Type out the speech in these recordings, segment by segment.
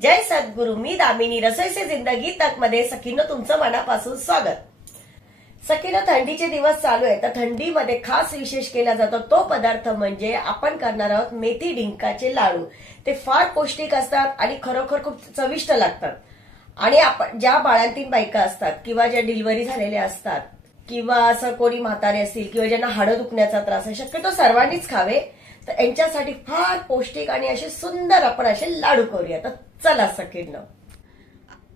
जय सद्गुरु। मी दामिनी रसोई से जिंदगी तक मध्ये सखीनो तुमचं मनापासून स्वागत। सखीनो, थंडीचे दिवस चालू आहे तर थंडीमध्ये खास विशेष केला जातो तो पदार्थ म्हणजे आपण करणार आहोत मेथी डिंकाचे लाडू। ते फार पौष्टिक असतात आणि खरोखर खूप चविष्ट लागतात। आणि आपण ज्या बाळंतीण बायका असतात किंवा ज्या डिलिव्हरी झालेल्या असतात किंवा असं कोणी म्हातारे असतील किंवा ज्यांना हाडं दुखण्याचा त्रास आहे, शक्यतो सर्वांनीच खावे। तर यांच्यासाठी फार पौष्टिक आणि असे सुंदर आपण असे लाडू करूया। तर चला सखींनो,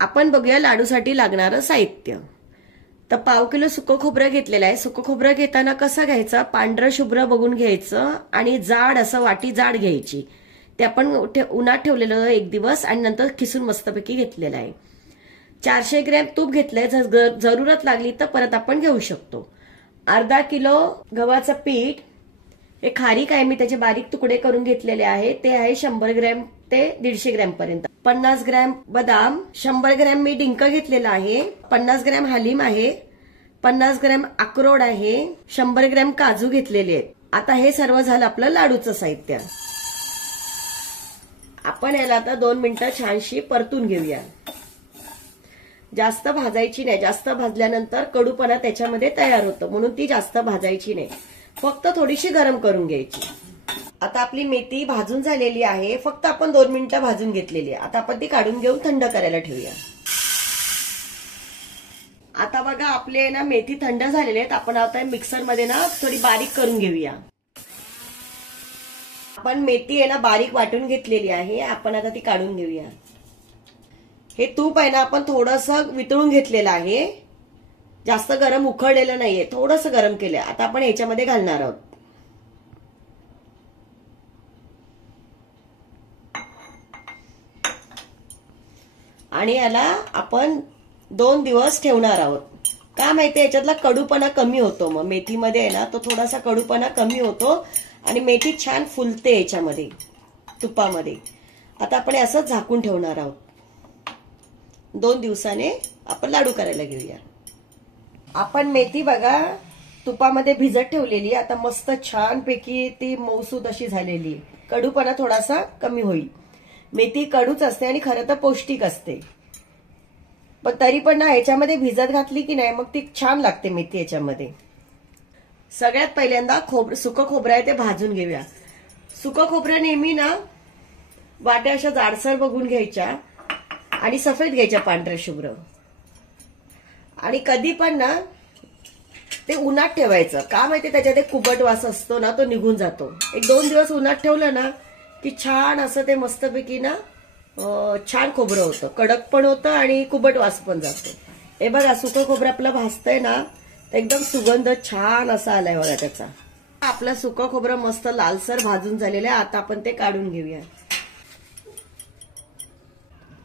आपण बघूया लाडूसाठी लागणारं साहित्य। तर पाव किलो सुकं खोबरं घेतलेलं आहे। सुकं खोबरं घेताना कसं घ्यायचं, पांढरं शुभ्र बघून घ्यायचं आणि जाड असं वाटी जाड घ्यायची। ते आपण उन्हात ठेवलेलं एक दिवस आणि नंतर खिसून मस्तपैकी घेतलेलं आहे। 400 ग्रॅम तूप घेतलंय, जर जरूरत लागली तर परत आपण घेऊ शकतो। अर्धा किलो गव्हाचं पीठ, हे खारीक आहे, मी त्याचे बारीक तुकडे करून घेतलेले आहे। ते आहे 100 ग्रॅम ते 150 ग्रॅम पर्यंत। 50 ग्रॅम बदाम, 100 ग्रॅम मी डिंक घेतलेला आहे, 50 ग्रॅम हलीम आहे, 50 ग्रॅम अक्रोड आहे, 100 ग्रॅम काजू घेतलेले आहेत। आता हे सर्व झालं आपलं लाडूचं साहित्य। आपण याला आता 2 मिनिटं छानशी परतून घेऊया। जास्त भाजायची नाही, जास्त भाजल्यानंतर कडूपणा त्याच्यामध्ये तयार होतो, म्हणून ती जास्त भाजायची नाही, फक्त थोडीशी गरम करून घ्यायची। आता आपली मेथी भाजून झालेली आहे, फक्त आपण 2 मिनिटं भाजून घेतलेली आहे। आता आपण ती काढून घेऊन थंड करायला ठेवूया। आता बघा आपले ना मेथी थंड झालेले आहेत। आपण आता मिक्सर मध्ये ना थोडी बारीक करून घेऊया। आपण मेथी आहे ना बारीक वाटून घेतलेली आहे, आपण आता ती काढून घेऊया। हे तूप आहे ना आपण थोडंसं वितळून घेतलेलं आहे, जास्त गरम उखळलेलं नाहीये, थोडंसं गरम केलंय। आता आपण याच्यामध्ये घालणार आहोत। आणि याला आपण 2 दिवस ठेवणार आहोत। का माहितीये, याच्यातला कडूपणा कमी होतो, मग मेथीमध्ये आहे ना तो थोडासा कडूपणा कमी होतो आणि मेथी छान फुलते याच्यामध्ये तुपामध्ये। आता आपण असं झाकून ठेवणार आहोत। 2 दिवसाने आपण लाडू करायला घेऊया। आपण मेथी बघा तुपामध्ये भिजत ठेवलेली, आता मस्त छान पैकी ती मऊसूद अशी झालेली, कडूपणा थोडासा कमी होईल। मेथी कडूच असते आणि खरं तर पौष्टिक असते, पण तरी पण ना याच्यामध्ये भिजत घातली की नाही मग ती छान लागते मेथी याच्यामध्ये। सगळ्यात पहिल्यांदा सुकं खोबरं आहे ते भाजून घेऊया। सुकं खोबरं नेहमी ना वाट्या अशा जाडसर बघून घ्यायच्या आणि सफेद घ्यायच्या पांढऱ्या शुभ्र। आणि कधी पण ना ते उन्हात ठेवायचं, का माहिती त्याच्यात एक कुबट वास असतो ना तो निघून जातो। 1-2 दिवस उन्हात ठेवलं ना की छान असं ते मस्तपैकी ना छान खोबरं होतं, कडक पण होतं आणि कुबट वास पण जातो। हे बघा सुकं खोबरं आपलं भाजतंय ना तर एकदम सुगंध छान असा आलाय बघा त्याचा। आपलं सुकं खोबरं मस्त लालसर भाजून झालेलं आहे, आता आपण ते काढून घेऊया।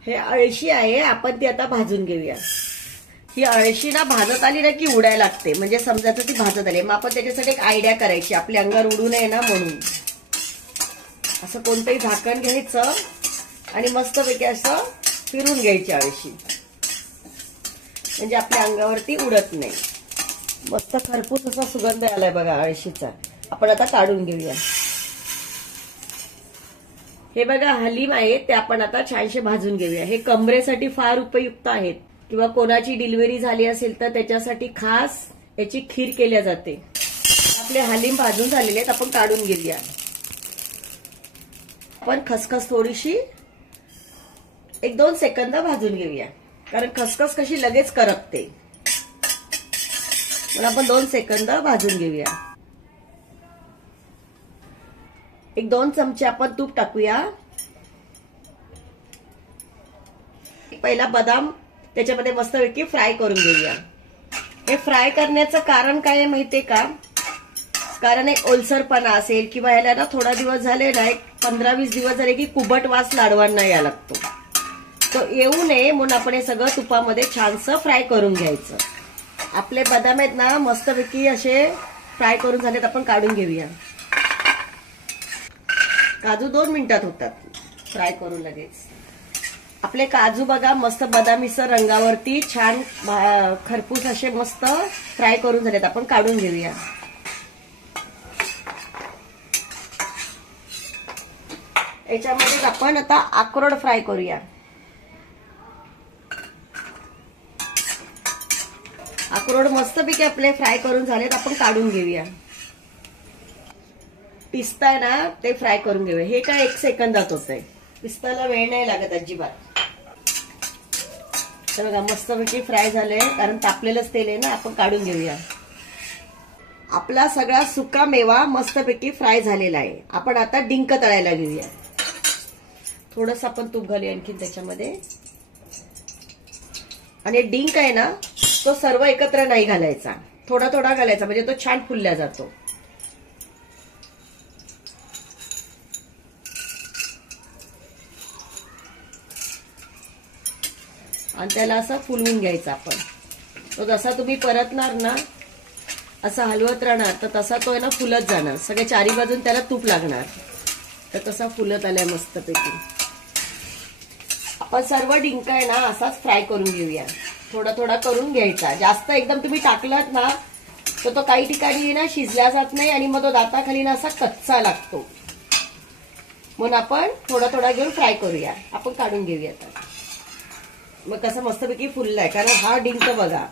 हे अळशी आहे, आपण ती आता भाजून घेऊया। ही अळशी ना भाजत आली ना की उडायला लागते, म्हणजे समजायचं ती भाजत आली। मग आपण त्याच्यासाठी एक आयडिया करायची, आपल्या अंगावर उडू नये ना म्हणून असं कोणतंही झाकण घ्यायचं आणि मस्तपैकी असं फिरून घ्यायची अळशी, म्हणजे आपल्या अंगावरती उडत नाही। मस्त खरपूस असा सुगंध आलाय बघा अळशीचा। आपण आता काढून घेऊया। हे बघा हलीम आहे, ते आपण आता छानशे भाजून घेऊया। हे कमरेसाठी फार उपयुक्त आहेत, किंवा कोणाची डिलिव्हरी झाली असेल तर त्याच्यासाठी खास याची खीर केल्या जाते। आपले हलीम भाजून झालेले आहेत, आपण काढून घेऊया। आपण खसखस थोडीशी 1-2 सेकंद भाजून घेऊया, कारण खसखस कशी लगेच करपते, म्हणून आपण 2 सेकंद भाजून घेऊया। 1-2 चमचे आपण तूप टाकूया। पहिला बदाम त्याच्यामध्ये मस्तपैकी फ्राय करून घेऊया। हे फ्राय करण्याचं कारण काय आहे माहितीये का, कारण एक ओलसरपणा असेल किंवा याला ना थोडा दिवस झाले ना, एक 15-20 दिवस झाले की कुबट वास लाडवांना यायला लागतो, तो येऊ नये म्हणून आपण हे सगळं तुपामध्ये छानसं फ्राय करून घ्यायचं। आपले बदाम आहेत ना मस्तपैकी असे फ्राय करून झालेत, आपण काढून घेऊया। काजू 2 मिनिटात होतात फ्राय करून लगेच। आपले काजू बघा मस्त बदामीसर रंगावरती छान खरपूस असे मस्त फ्राय करून झालेत, आपण काढून घेऊया। याच्यामध्ये आपण आता अक्रोड फ्राय करूया। अक्रोड मस्तपैकी आपले फ्राय करून झालेत, आपण काढून घेऊया. पिस्ता आहे ना ते फ्राय करून घेऊया. हे काय 1 सेकंदात होतंय, पिस्ताला वेळ नाही लागत अजिबात. तर बघा मस्तपैकी फ्राय झाले, कारण तापलेलंच तेल आहे ना. आपण काढून घेऊया. आपला सगळा सुका मेवा मस्तपैकी फ्राय झालेला आहे. आपण आता डिंक तळायला घेऊया. थोडंसं आपण तूप घालूया आणखी त्याच्यामध्ये. आणि डिंक आहे ना तो सर्व एकत्र नाही घालायचा, थोडा थोडा घालायचा, म्हणजे तो छान फुलला जातो. आणि त्याला असं फुलवून घ्यायचा आपण. तो जसा तुम्ही परतणार ना असं हलवत राहणार तर तसा तो आहे ना फुलत जाणार. सगळ्या चारी बाजून त्याला तूप लागणार. तर तसा फुलत आलाय मस्तपैकी. आपण सर्व डिंक आहे ना असाच फ्राय करून घेऊया. थोडा थोडा करून घ्यायचा. जास्त एकदम तुम्ही टाकलात ना तर तो काही ठिकाणी ना शिजला जात नाही आणि मग तो दाताखाली ना असा कच्चा लागतो. म्हणून आपण थोडा थोडा घेऊन फ्राय करूया. आपण काढून घेऊया आता. मग कसं मस्तपैकी फुललाय, कारण हा डिंक बघा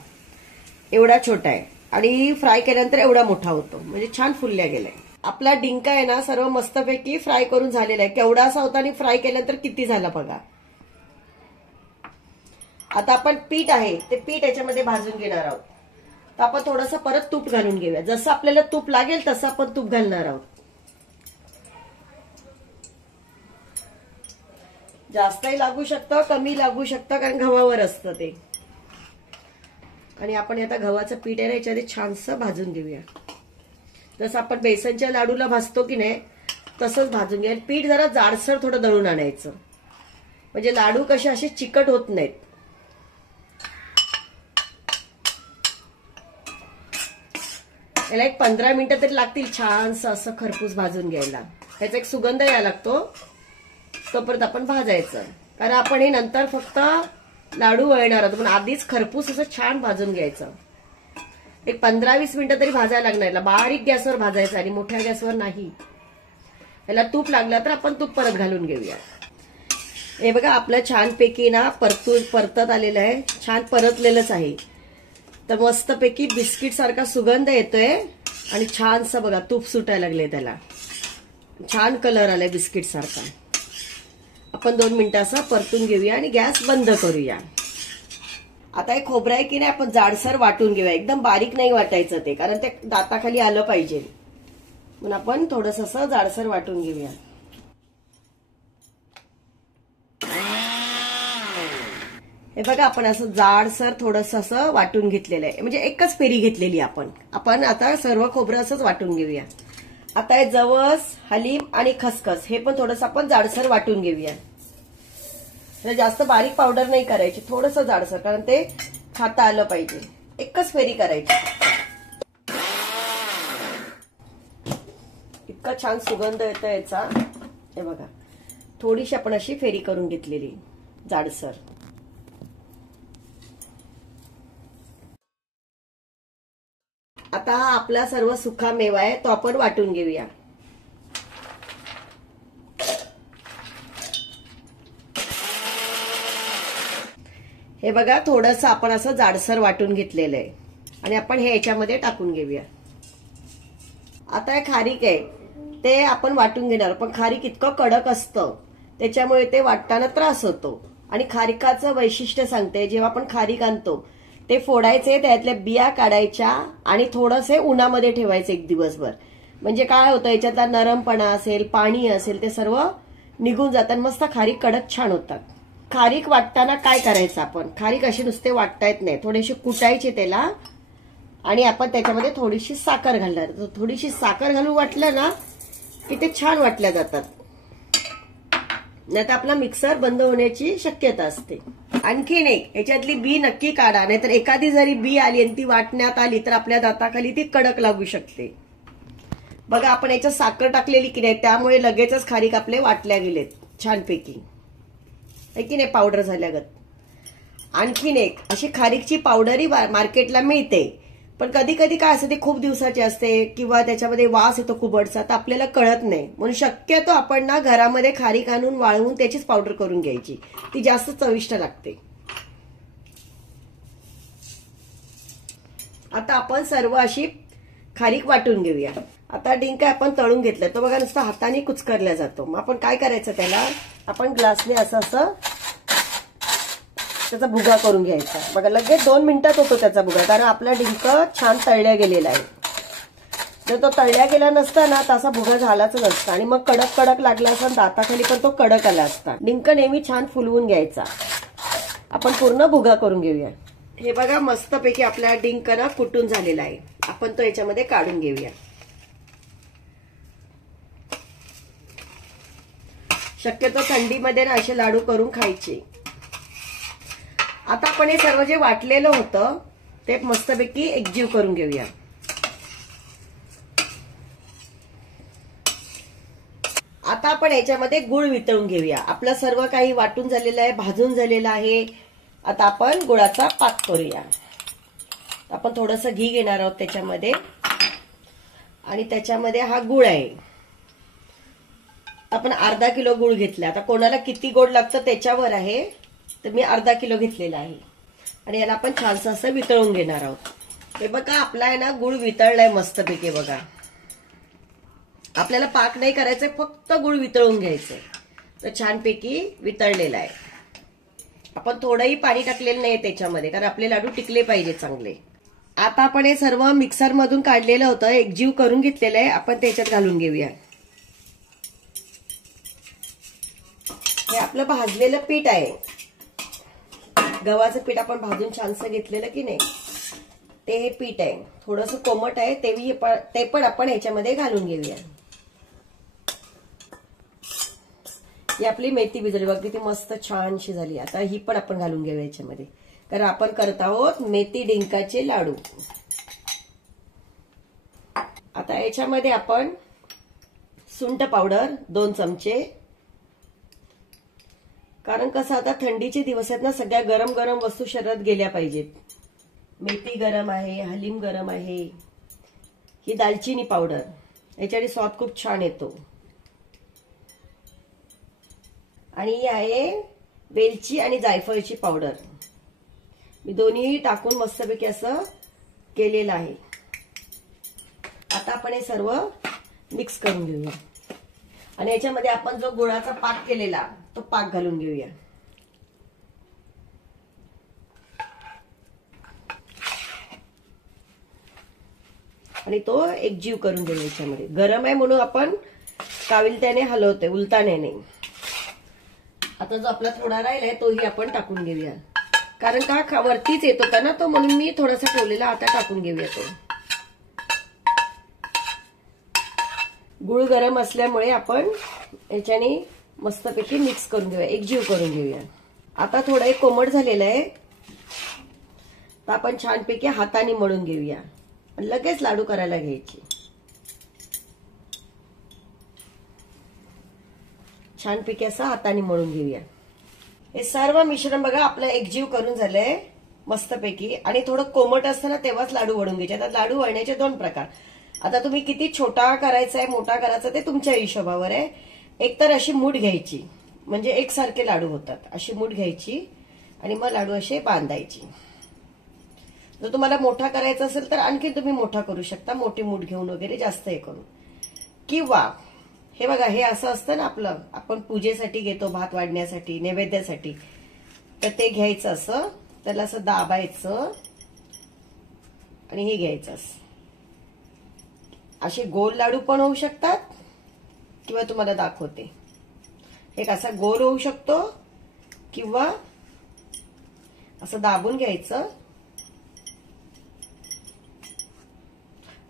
एवढा छोटा आहे आणि फ्राय केल्यानंतर एवढा मोठा होतो, म्हणजे छान फुलल्या गेलाय. आपला डिंक आहे ना सर्व मस्तपैकी फ्राय करून झालेला आहे. केवढा असा होता आणि फ्राय केल्यानंतर किती झाला बघा. आता आपण पीठ आहे ते पीठ याच्यामध्ये भाजून घेणार आहोत. तर आपण थोडंसं परत तूप घालून घेऊया. जसं आपल्याला तूप लागेल तसं आपण तूप घालणार आहोत. जास्तही लागू शकतं, कमी लागू शकतं, कारण गव्हावर असतं ते. आणि आपण आता गव्हाचं पीठ आहे ना याच्यामध्ये छानसं भाजून घेऊया. जसं आपण बेसनच्या लाडूला भाजतो की नाही तसंच भाजून घ्या. पीठ जरा जाडसर थोडं दळून आणायचं, म्हणजे लाडू कसे असे चिकट होत नाहीत. याला एक 15 मिनिटं तरी लागतील छानसं असं खरपूस भाजून घ्यायला. त्याचा एक सुगंध यायला लागतो, तोपर्यंत आपण भाजायचं. कारण आपण हे नंतर फक्त लाडू वळणार आहोत, पण आधीच खरपूस असं छान भाजून घ्यायचं. एक 15-20 मिनिटं तरी भाजायला लागणार. याला बारीक गॅसवर भाजायचं आणि मोठ्या गॅसवर नाही. याला तूप लागलं तर आपण तूप परत घालून घेऊया. हे बघा आपलं छानपैकी ना परतत आलेलं आहे, छान परतलेलंच आहे. तर मस्तपैकी बिस्किट सारखा सुगंध येतोय आणि छानसं बघा तूप सुटायला लागले. त्याला छान कलर आलाय बिस्किट सारखा. आपण 2 मिनिटं असं परतून घेऊया आणि गॅस बंद करूया. आता हे खोबरं आहे की नाही आपण जाडसर वाटून घेऊया. एकदम बारीक नाही वाटायचं ते, कारण ते दाताखाली आलं पाहिजे. म्हणून आपण थोडंसं असं जाडसर वाटून घेऊया. हे बघा आपण असं जाडसर थोडंसं असं वाटून घेतलेलं आहे, म्हणजे एकच फेरी घेतलेली आपण आता सर्व खोबरं असंच वाटून घेऊया. आता हे जवस, हलीम आणि खसखस हे पण थोडंसं आपण जाडसर वाटून घेऊया. जास्त बारीक पावडर नाही करायची, थोडंसं जाडसर, कारण ते खाता आलं पाहिजे. एकच फेरी करायची. इतका छान सुगंध येतो याचा. हे बघा थोडीशी आपण अशी फेरी करून घेतलेली जाडसर. आता हा आपला सर्व सुका मेवा आहे तो आपण वाटून घेऊया. हे बघा थोडंसं आपण असं जाडसर वाटून घेतलेलं आहे आणि आपण हे याच्यामध्ये टाकून घेऊया. आता हे खारीक आहे ते आपण वाटून घेणार, पण खारीक इतकं कडक असतं त्याच्यामुळे ते वाटताना त्रास होतो. आणि खारिकाचं वैशिष्ट्य सांगते, जेव्हा आपण खारीक आणतो ते फोडायचे, त्यातल्या बिया काढायच्या आणि थोडंसे उन्हामध्ये ठेवायचे 1 दिवसभर. म्हणजे काय होतं याच्यातला नरमपणा असेल, पाणी असेल ते सर्व निघून जातात. मस्त खारीक कडक छान होतात. खारीक वाटताना काय करायचं आपण, खारीक अशी नुसते वाटता येत नाही, थोडेसे कुटायचे त्याला आणि आपण त्याच्यामध्ये थोडीशी साखर घालणार. थोडीशी साखर घालून वाटलं ना की ते छान वाटल्या जातात. नाहीतर आपला मिक्सर बंद होण्याची शक्यता असते. आणखीन एक, याच्यातली बी नक्की काढा, नाहीतर एखादी जरी बी आली आणि ती वाटण्यात आली तर आपल्या दाताखाली ती कडक लागू शकते. बघा आपण याच्यात साखर टाकलेली की नाही, त्यामुळे लगेचच खारीक आपले वाटल्या गेलेत छानपैकी, आहे की नाही, पावडर झाल्यागत. आणखीन एक, अशी खारीकची पावडरही मार्केटला मिळते, पण कधी कधी काय असते ती खूप दिवसाची असते किंवा त्याच्यामध्ये वास येतो कुबडचा, तर आपल्याला कळत नाही. म्हणून शक्यतो आपण ना घरामध्ये खारीक आणून वाळवून त्याचीच पावडर करून घ्यायची, ती जास्त चविष्ट लागते. आता आपण सर्व अशी खारीक वाटून घेऊया. आता डिंक आपण तळून घेतलं तो बघा नुसतं हाताने कुचकरला जातो. मग आपण काय करायचं, त्याला आपण ग्लासने असं असं त्याचा भुगा करून घ्यायचा. बघा लगेच 2 मिनिटात होतो त्याचा भुगा, कारण आपला डिंक छान तळल्या गेलेला आहे. जर तो तळल्या गेला नसता ना तसा भुगा झालाच नसता आणि मग कडक कडक लागला असता, दाताखाली पण तो कडक आला असता. डिंक नेहमी छान फुलवून घ्यायचा. आपण पूर्ण भुगा करून घेऊया. हे बघा मस्तपैकी आपला डिंक ना कुटून झालेला आहे. आपण तो याच्यामध्ये काढून घेऊया. शक्यतो थंडीमध्ये ना असे लाडू करून खायचे. आता आपण हे सर्व जे वाटलेलं होतं ते मस्तपैकी एकजीव करून घेऊया. आता आपण याच्यामध्ये गुळ वितळून घेऊया. आपलं सर्व काही वाटून झालेलं आहे, भाजून झालेलं आहे. आता आपण गुळाचा पाक करूया. आपण थोडंसं घी घेणार आहोत त्याच्यामध्ये आणि त्याच्यामध्ये हा गुळ आहे. आपण अर्धा किलो गुळ घेतला. आता कोणाला किती गोड लागतं त्याच्यावर आहे, तर मी अर्धा किलो घेतलेला आहे आणि याला आपण छानसं असं वितळून घेणार आहोत. हे बघा आपला आहे ना गुळ वितळलाय मस्तपैकी. बघा आपल्याला पाक नाही करायचंय, फक्त गुळ वितळून घ्यायचंय. तर छानपैकी वितळलेला आहे. आपण थोडंही पाणी टाकलेलं नाही त्याच्यामध्ये, कारण आपले लाडू टिकले पाहिजे चांगले. आता आपण हे सर्व मिक्सर मधून काढलेलं होतं, एकजीव करून घेतलेलं आहे. आपण त्याच्यात घालून घेऊया. हे आपलं भाजलेलं पीठ आहे. गव्हाचं पीठ आपण भाजून छानसं घेतलेलं की नाही, ते हे पीठ आहे. थोडंसं कोमट आहे, ते पण आपण ह्याच्यामध्ये घालून घेऊया. ही आपली मेथी भिजली बघ, किती मस्त छानशी झाली. आता ही पण आपण घालून घेऊया याच्यामध्ये, कारण आपण करत आहोत मेथी डिंकाचे लाडू. आता याच्यामध्ये आपण सुंठ पावडर 2 चमचे, कारण कसं आता थंडीचे दिवस आहेत ना, सगळ्या गरम गरम वस्तू शरीरात गेल्या पाहिजेत. मेथी गरम आहे, हलीम गरम आहे. ही दालचिनी पावडर, याच्याने स्वाद खूप छान येतो. आणि ही आहे वेलची आणि जायफळची पावडर. मी दोन्ही टाकून मस्तपैकी असं केलेलं आहे. आता आपण हे सर्व मिक्स करून घेऊया आणि याच्यामध्ये आपण जो गुळाचा पाक केलेला तो पाक घालून घेऊया. आणि तो एकजीव करून घेऊया. याच्यामध्ये गरम आहे म्हणून आपण काविलत्याने हलवतोय, उलटाने नाही. आता जो आपला थोडा राहिलाय तोही आपण टाकून घेऊया, कारण का वरतीच येत होता ना तो, म्हणून मी थोडासा ठेवलेला. आता टाकून घेऊया तो. गुळ गरम असल्यामुळे आपण याच्याने मस्तपैकी मिक्स करून घेऊया, एकजीव करून घेऊया. आता थोडं एक कोमट झालेलं आहे, तर आपण छानपैकी हाताने मळून घेऊया आणि लगेच लाडू करायला घ्यायचे. छानपैकी असं हाताने मळून घेऊया. हे सर्व मिश्रण बघा आपलं एकजीव करून झालंय मस्तपैकी. आणि थोडं कोमट असताना तेव्हाच लाडू वळून घ्यायचे. आता लाडू वळण्याचे 2 प्रकार. आता तुम्ही किती छोटा करायचा आहे, मोठा करायचा ते तुमच्या हिशोबावर आहे. एक तर अशी मूठ घ्यायची, म्हणजे एकसारखे लाडू होतात. अशी मूठ घ्यायची आणि मग लाडू असे बांधायची. जर तुम्हाला मोठा करायचा असेल तर आणखी तुम्ही मोठा करू शकता, मोठी मूठ घेऊन वगैरे जास्त हे करून. किंवा हे बघा हे असं असतं ना आपलं, आपण पूजेसाठी घेतो, भात वाढण्यासाठी, नैवेद्यासाठी, तर ते घ्यायचं असं, त्याला असं दाबायचं आणि हे घ्यायचं असं. असे गोल लाडू पण होऊ शकतात, किंवा तुम्हाला दाखवते एक असा गोल होऊ शकतो, किंवा असं दाबून घ्यायचं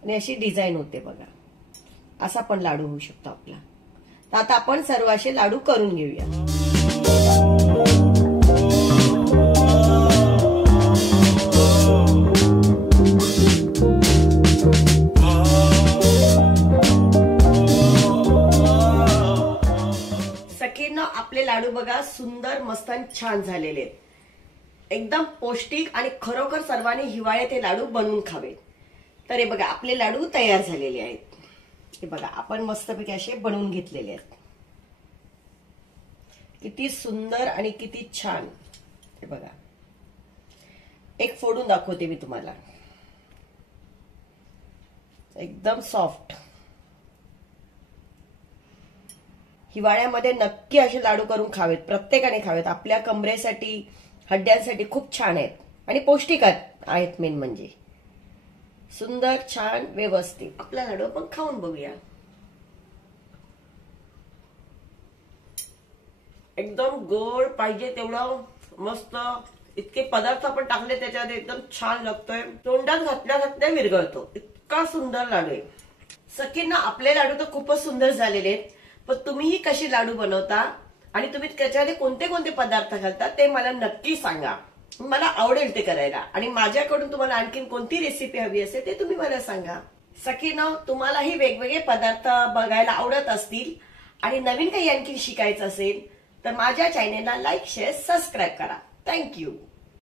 आणि अशी डिझाईन होते बघा. असा पण लाडू होऊ शकतो आपला. तर आता आपण सर्व असे लाडू करून घेऊया. सखींनो आपले लाडू बघा सुंदर मस्त आणि छान झालेले आहेत. एकदम पौष्टिक आणि खरोखर सर्वांनी हिवाळ्यात हे लाडू बनवून खावे. तर हे बघा आपले लाडू तयार झालेले आहेत. हे बघा आपण मस्तपैकी असे बनवून घेतलेले आहेत. किती सुंदर आणि किती छान. हे बघा एक फोडून दाखवते मी तुम्हाला. एकदम सॉफ्ट. हिवाळ्यामध्ये नक्की असे लाडू करून खावेत, प्रत्येकाने खावेत. आपल्या कमरेसाठी, हड्ड्यांसाठी खूप छान आहेत आणि पौष्टिक आहेत. मेन म्हणजे सुंदर, छान, व्यवस्थित. आपला लाडू आपण खाऊन बघूया. एकदम गोड पाहिजे तेवढं मस्त. इतके पदार्थ आपण टाकले त्याच्यात, एकदम छान लागतोय. तोंडात घातल्या विरघळतो. इतका सुंदर लाडू आहे. सखींना आपले लाडू तर खूपच सुंदर झालेले आहेत, पण तुम्हीही कशी लाडू बनवता आणि तुम्ही त्याच्यामध्ये कोणते कोणते पदार्थ घालता ते मला नक्की सांगा. मला आवडेल ते करायला. आणि माझ्याकडून तुम्हाला आणखीन कोणती रेसिपी हवी असेल ते तुम्ही मला सांगा. सखींनो, तुम्हालाही वेगवेगळे पदार्थ बघायला आवडत असतील आणि नवीन काही आणखी शिकायचं असेल तर माझ्या चॅनेलला लाईक, शेअर, सबस्क्राईब करा. थँक्यू.